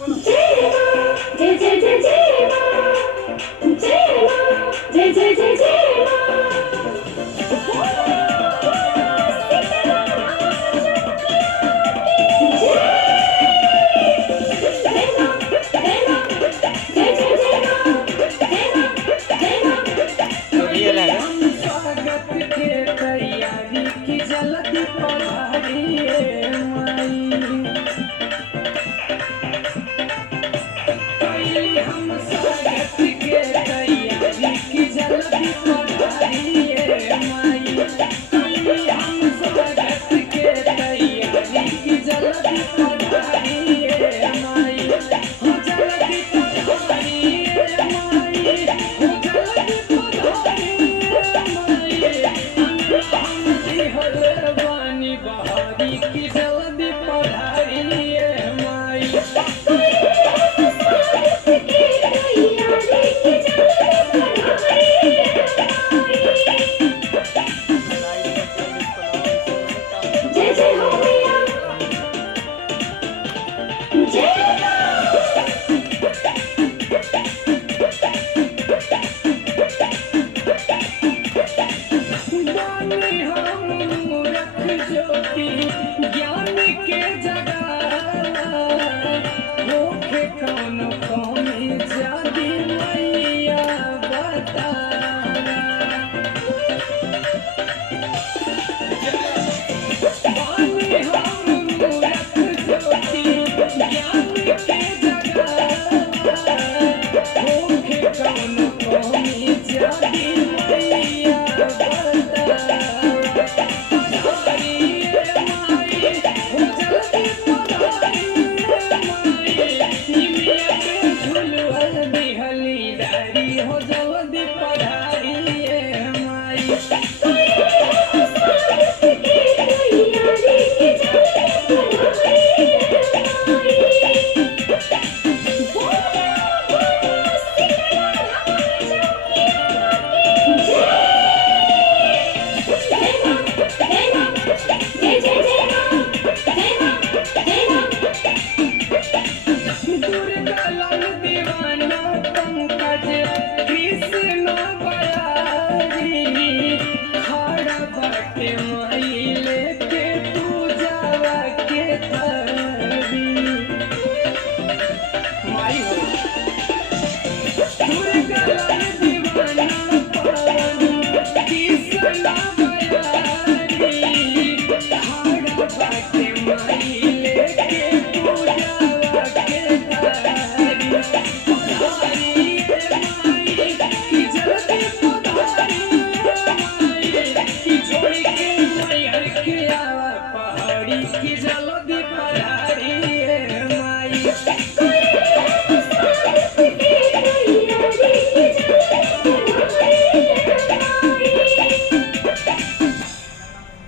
जय मां जय जय जय जय मां जय मां जय जय जय जय मां स्वागत के तैयारी की जल्दी पधारिए माई। हम स्वागत के तैयारी की जल्दी पधारिए माई। हम स्वागत के तैयारी की जल्दी पधारिए माई। हो जल्दी पधारिए माई। हो जल्दी बानी बहारी की जल्दी पधारिए माई। जय जय हो मैया जय बानी हम मूरख ज्योति ज्ञान के जगाला। होखे कौन कौमी जादी मैया बता। बानी हम मूरख ज्योति ज्ञान के जगाला। होखे कौन कौमी जादी मैया बता। पधारिए माई हो जल्दी पधारिए माई। निमिया के झुलवा दिहली डारी हो जल्दी पधारिए माई। दुर्गा लाल दीवाना पंकज कृष्ण बयारी। खड़ा बाटे माई लेके पूजावा के थारी। माई हो दुर्गा लाल दीवाना पवन कृष्ण बयारी। खड़ा बाटे माई लेके पूजावा के थारी। पधारिए माई की जल्दी पधारिए माई। की छोड़ के मैहर के आवा पहाड़ी की जल्दी पधारिए